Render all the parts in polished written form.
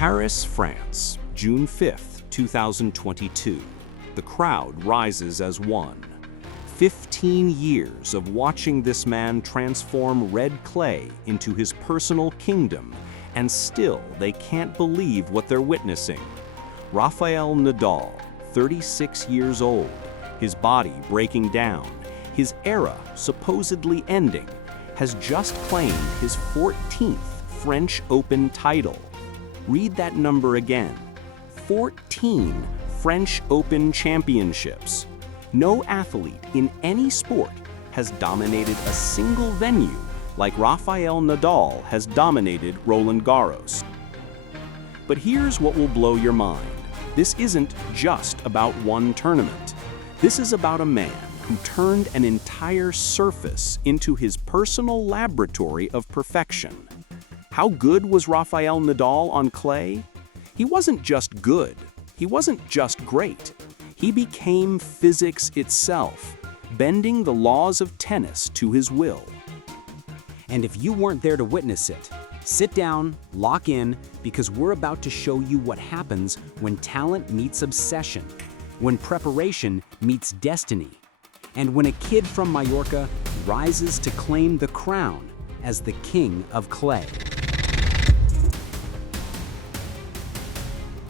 Paris, France, June 5th, 2022. The crowd rises as one. 15 years of watching this man transform red clay into his personal kingdom, and still they can't believe what they're witnessing. Rafael Nadal, 36 years old, his body breaking down, his era supposedly ending, has just claimed his 14th French Open title. Read that number again. 14 French Open championships. No athlete in any sport has dominated a single venue like Rafael Nadal has dominated Roland Garros. But here's what will blow your mind. This isn't just about one tournament. This is about a man who turned an entire surface into his personal laboratory of perfection. How good was Rafael Nadal on clay? He wasn't just good. He wasn't just great. He became physics itself, bending the laws of tennis to his will. And if you weren't there to witness it, sit down, lock in, because we're about to show you what happens when talent meets obsession, when preparation meets destiny, and when a kid from Mallorca rises to claim the crown as the king of clay.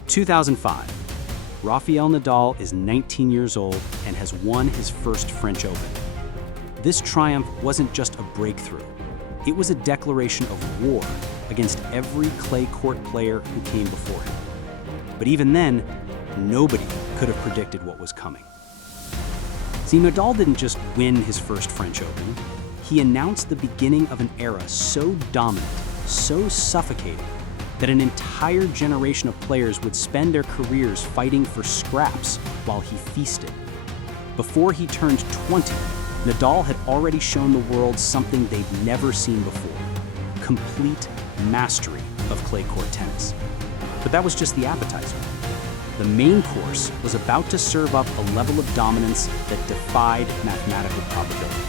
2005. Rafael Nadal is 19 years old and has won his first French Open. This triumph wasn't just a breakthrough. It was a declaration of war against every clay court player who came before him. But even then, nobody could have predicted what was coming. See, Nadal didn't just win his first French Open. He announced the beginning of an era so dominant, so suffocating, that an entire generation of players would spend their careers fighting for scraps while he feasted. Before he turned 20, Nadal had already shown the world something they'd never seen before: complete mastery of clay court tennis. But that was just the appetizer. The main course was about to serve up a level of dominance that defied mathematical probability.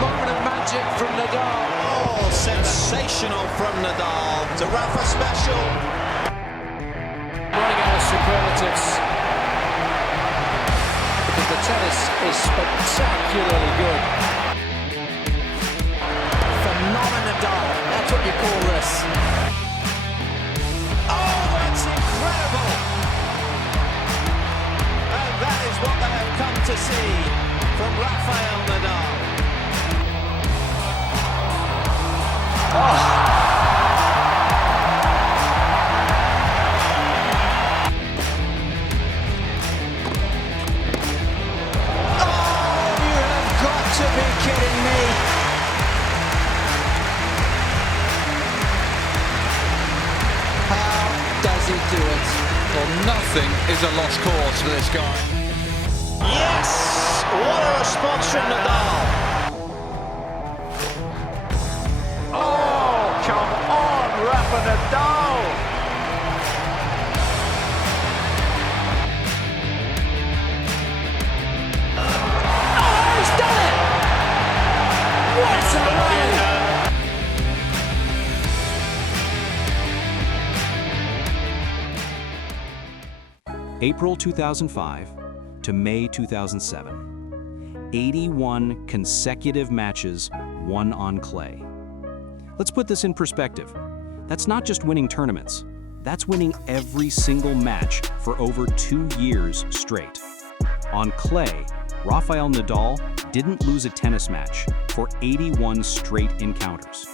Moment of magic from Nadal. Oh, sensational from Nadal. It's a Rafa special. Running out of superlatives. Because the tennis is spectacularly good. Phenomenal Nadal. That's what you call this. Oh, that's incredible. And that is what they have come to see from Rafael Nadal. To be kidding me. How does he do it? Well, nothing is a lost cause for this guy. Yes! What a response from Nadal. Oh, come on, Rafa Nadal! April 2005 to May 2007. 81 consecutive matches won on clay. Let's put this in perspective. That's not just winning tournaments. That's winning every single match for over 2 years straight. On clay, Rafael Nadal didn't lose a tennis match for 81 straight encounters.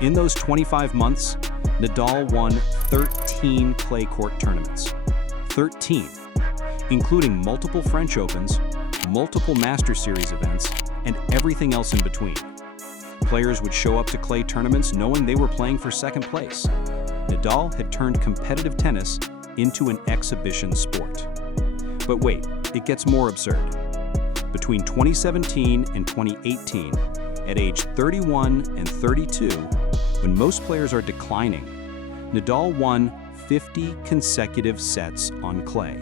In those 25 months, Nadal won 13 clay court tournaments. 13, including multiple French Opens, multiple Master Series events, and everything else in between. Players would show up to clay tournaments knowing they were playing for second place. Nadal had turned competitive tennis into an exhibition sport. But wait, it gets more absurd. Between 2017 and 2018, at age 31 and 32, when most players are declining, Nadal won 50 consecutive sets on clay.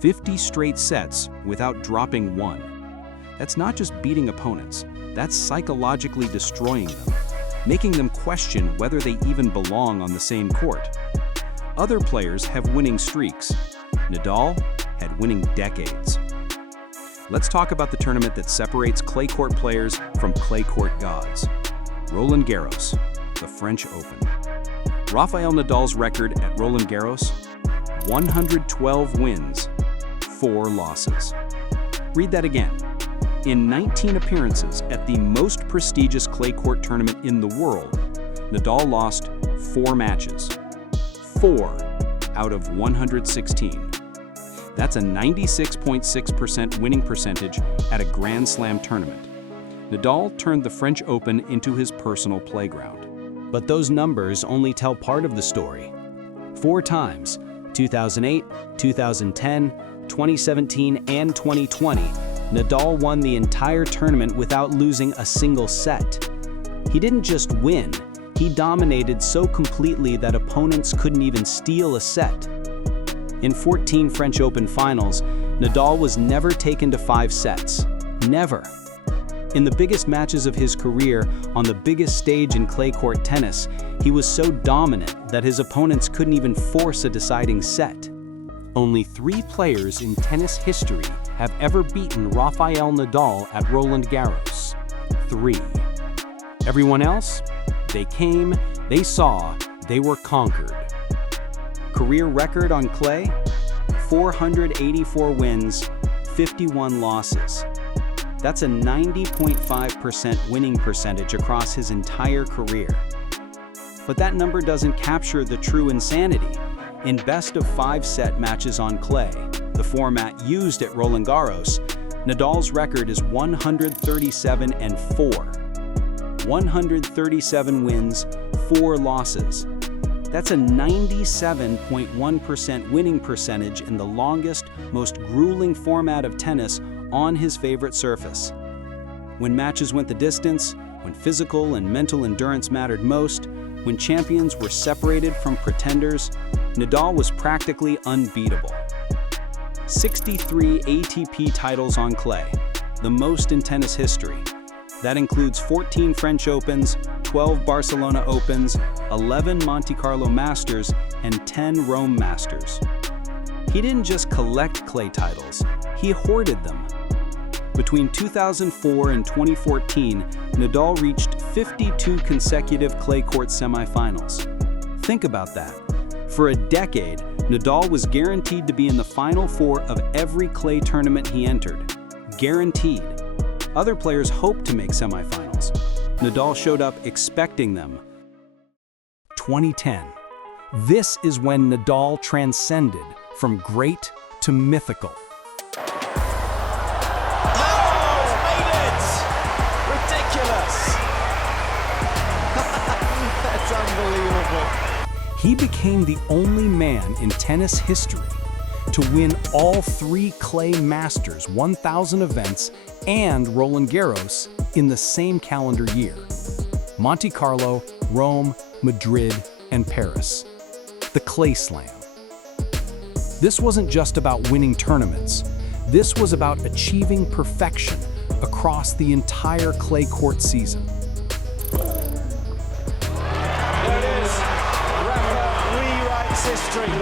50 straight sets without dropping one. That's not just beating opponents, that's psychologically destroying them. making them question whether they even belong on the same court. Other players have winning streaks. Nadal had winning decades. Let's talk about the tournament that separates clay court players from clay court gods. Roland Garros, the French Open. Rafael Nadal's record at Roland Garros: 112 wins, 4 losses. Read that again. In 19 appearances at the most prestigious clay court tournament in the world, Nadal lost 4 matches. 4 out of 116. That's a 96.6% winning percentage at a Grand Slam tournament. Nadal turned the French Open into his personal playground. But those numbers only tell part of the story. 4 times, 2008, 2010, 2017, and 2020, Nadal won the entire tournament without losing a single set. He didn't just win, he dominated so completely that opponents couldn't even steal a set. In 14 French Open finals, Nadal was never taken to 5 sets. Never. In the biggest matches of his career, on the biggest stage in clay court tennis, he was so dominant that his opponents couldn't even force a deciding set. Only 3 players in tennis history have ever beaten Rafael Nadal at Roland Garros. 3. Everyone else? They came, they saw, they were conquered. Career record on clay? 484 wins, 51 losses. That's a 90.5% winning percentage across his entire career. But that number doesn't capture the true insanity. In best-of-5 set matches on clay, the format used at Roland Garros, Nadal's record is 137-4. 137 wins, 4 losses. That's a 97.1% winning percentage in the longest, most grueling format of tennis on his favorite surface. When matches went the distance, when physical and mental endurance mattered most, when champions were separated from pretenders, Nadal was practically unbeatable. 63 ATP titles on clay, the most in tennis history. That includes 14 French Opens, 12 Barcelona Opens, 11 Monte Carlo Masters, and 10 Rome Masters. He didn't just collect clay titles, he hoarded them. Between 2004 and 2014, Nadal reached 52 consecutive clay court semifinals. Think about that. For a decade, Nadal was guaranteed to be in the Final 4 of every clay tournament he entered. Guaranteed. Other players hoped to make semifinals. Nadal showed up expecting them. 2010. This is when Nadal transcended from great to mythical. That's unbelievable. He became the only man in tennis history to win all 3 clay Masters 1000 events and Roland Garros in the same calendar year. Monte Carlo, Rome, Madrid, and Paris. The Clay Slam. This wasn't just about winning tournaments. This was about achieving perfection across the entire clay court season. There it is. Rafa rewrites history.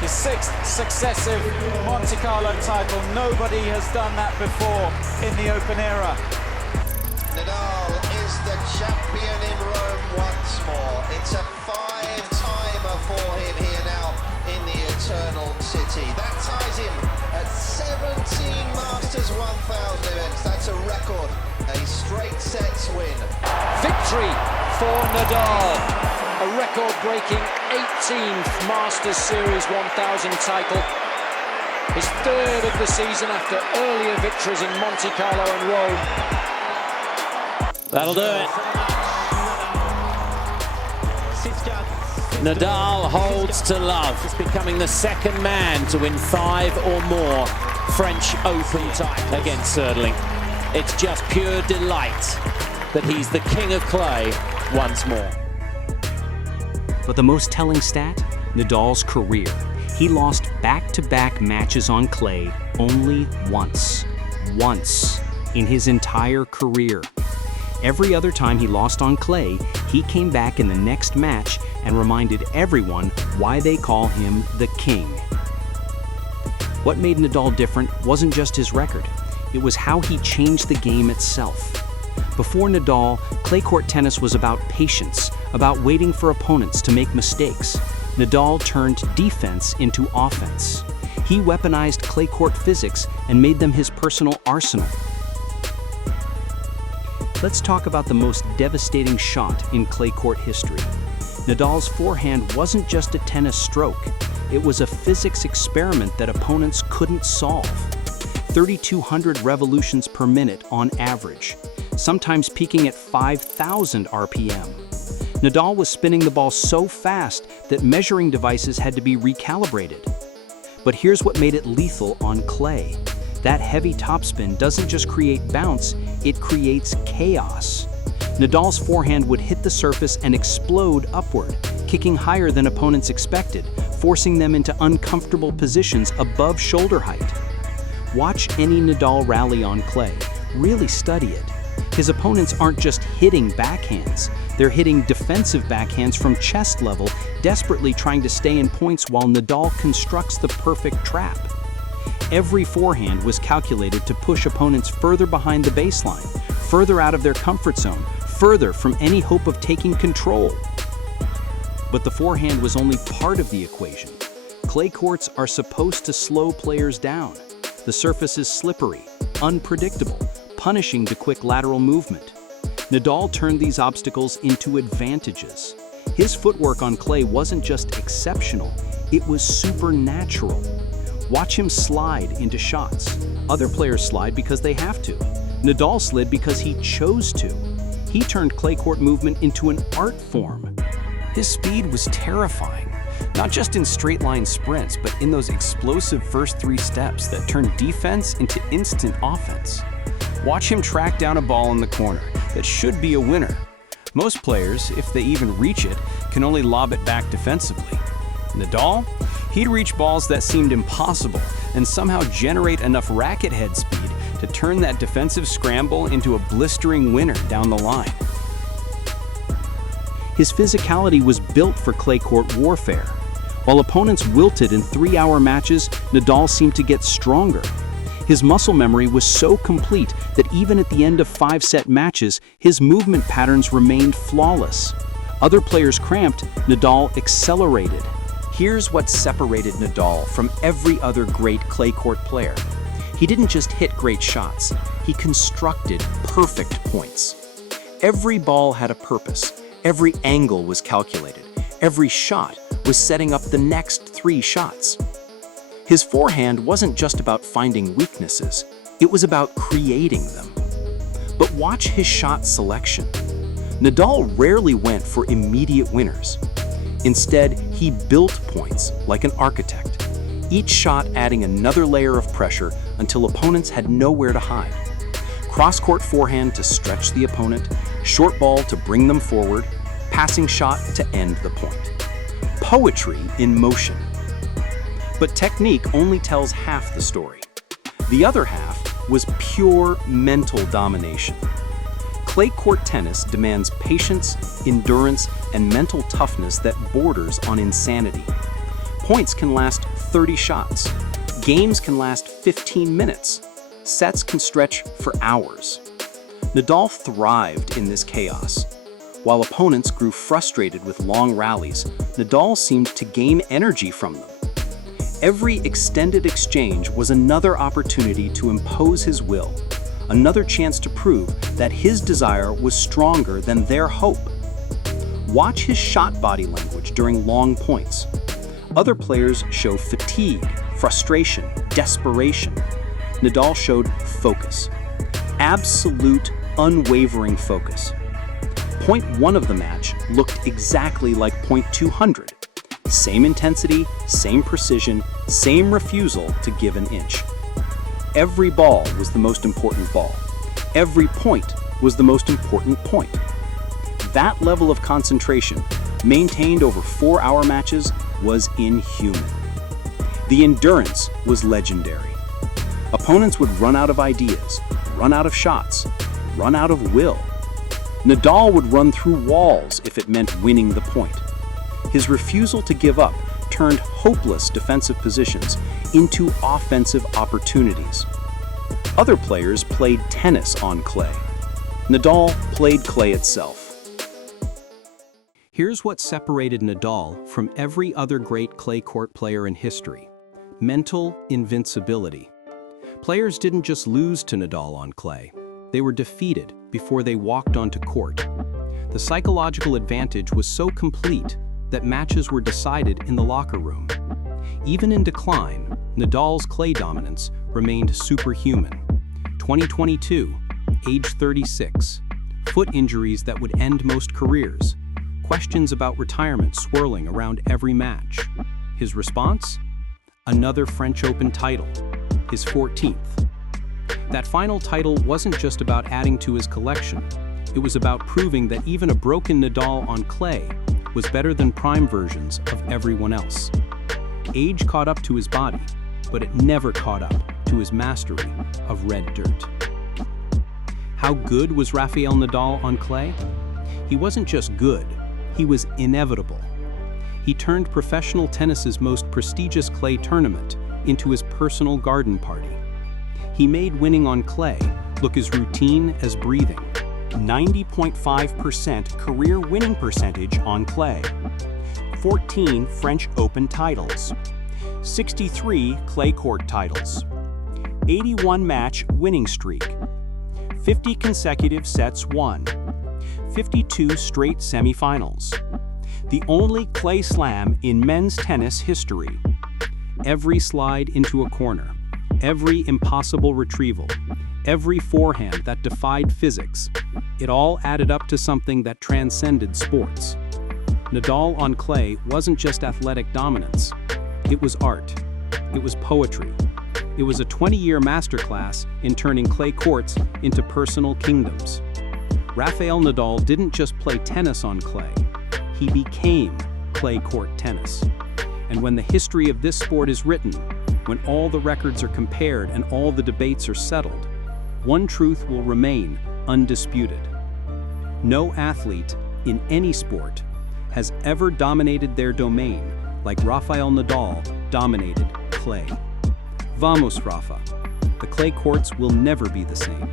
His 6th successive Monte Carlo title. Nobody has done that before in the Open era. Nadal is the champion in Rome once more. It's a 5-timer for him here now in the Eternal City. That ties him at 17 Masters 1000 events. That's a record. A straight sets win. Victory for Nadal. A record-breaking 18th Masters Series 1000 title. His 3rd of the season after earlier victories in Monte Carlo and Rome. That'll do it. Nadal holds to love. He's becoming the 2nd man to win 5 or more French Open titles against Söderling. It's just pure delight that he's the king of clay once more. But the most telling stat? Nadal's career. He lost back-to-back matches on clay only once. Once in his entire career. Every other time he lost on clay, he came back in the next match and reminded everyone why they call him the king. What made Nadal different wasn't just his record, it was how he changed the game itself. Before Nadal, clay court tennis was about patience, about waiting for opponents to make mistakes. Nadal turned defense into offense. He weaponized clay court physics and made them his personal arsenal. Let's talk about the most devastating shot in clay court history. Nadal's forehand wasn't just a tennis stroke. It was a physics experiment that opponents couldn't solve. 3,200 revolutions per minute on average, sometimes peaking at 5,000 RPM. Nadal was spinning the ball so fast that measuring devices had to be recalibrated. But here's what made it lethal on clay. That heavy topspin doesn't just create bounce, it creates chaos. Nadal's forehand would hit the surface and explode upward, kicking higher than opponents expected, forcing them into uncomfortable positions above shoulder height. Watch any Nadal rally on clay. Really study it. His opponents aren't just hitting backhands, they're hitting defensive backhands from chest level, desperately trying to stay in points while Nadal constructs the perfect trap. Every forehand was calculated to push opponents further behind the baseline, further out of their comfort zone, further from any hope of taking control. But the forehand was only part of the equation. Clay courts are supposed to slow players down. The surface is slippery, unpredictable, punishing the quick lateral movement. Nadal turned these obstacles into advantages. His footwork on clay wasn't just exceptional, it was supernatural. Watch him slide into shots. Other players slide because they have to. Nadal slid because he chose to. He turned clay court movement into an art form. His speed was terrifying, not just in straight-line sprints, but in those explosive first 3 steps that turned defense into instant offense. Watch him track down a ball in the corner that should be a winner. Most players, if they even reach it, can only lob it back defensively. Nadal? He'd reach balls that seemed impossible and somehow generate enough racket head speed to turn that defensive scramble into a blistering winner down the line. His physicality was built for clay court warfare. While opponents wilted in 3-hour matches, Nadal seemed to get stronger. His muscle memory was so complete that even at the end of 5-set matches, his movement patterns remained flawless. Other players cramped, Nadal accelerated. Here's what separated Nadal from every other great clay court player. He didn't just hit great shots, he constructed perfect points. Every ball had a purpose, every angle was calculated, every shot was setting up the next 3 shots. His forehand wasn't just about finding weaknesses, it was about creating them. But watch his shot selection. Nadal rarely went for immediate winners. Instead, he built points like an architect, each shot adding another layer of pressure until opponents had nowhere to hide. Cross-court forehand to stretch the opponent, short ball to bring them forward, passing shot to end the point. Poetry in motion. But technique only tells half the story. The other half was pure mental domination. Clay court tennis demands patience, endurance, and mental toughness that borders on insanity. Points can last 30 shots. Games can last 15 minutes. Sets can stretch for hours. Nadal thrived in this chaos. While opponents grew frustrated with long rallies, Nadal seemed to gain energy from them. Every extended exchange was another opportunity to impose his will, another chance to prove that his desire was stronger than their hope. Watch his shot body language during long points. Other players show fatigue, frustration, desperation. Nadal showed focus. Absolute, unwavering focus. Point 1 of the match looked exactly like point 200. Same intensity, same precision, same refusal to give an inch. Every ball was the most important ball. Every point was the most important point. That level of concentration, maintained over 4-hour matches, was inhuman. The endurance was legendary. Opponents would run out of ideas, run out of shots, run out of will. Nadal would run through walls if it meant winning the point. His refusal to give up turned hopeless defensive positions into offensive opportunities. Other players played tennis on clay. Nadal played clay itself. Here's what separated Nadal from every other great clay court player in history: mental invincibility. Players didn't just lose to Nadal on clay. They were defeated before they walked onto court. The psychological advantage was so complete that matches were decided in the locker room. Even in decline, Nadal's clay dominance remained superhuman. 2022, age 36, foot injuries that would end most careers, questions about retirement swirling around every match. His response? Another French Open title, his 14th. That final title wasn't just about adding to his collection. It was about proving that even a broken Nadal on clay was better than prime versions of everyone else. Age caught up to his body, but it never caught up to his mastery of red dirt. How good was Rafael Nadal on clay? He wasn't just good, he was inevitable. He turned professional tennis's most prestigious clay tournament into his personal garden party. He made winning on clay look as routine as breathing. 90.5% career winning percentage on clay, 14 French Open titles, 63 clay court titles, 81 match winning streak, 50 consecutive sets won, 52 straight semifinals, the only clay slam in men's tennis history. Every slide into a corner, every impossible retrieval, every forehand that defied physics, it all added up to something that transcended sports. Nadal on clay wasn't just athletic dominance. It was art. It was poetry. It was a 20-year masterclass in turning clay courts into personal kingdoms. Rafael Nadal didn't just play tennis on clay. He became clay court tennis. And when the history of this sport is written, when all the records are compared and all the debates are settled, one truth will remain undisputed. No athlete in any sport has ever dominated their domain like Rafael Nadal dominated clay. Vamos, Rafa. The clay courts will never be the same.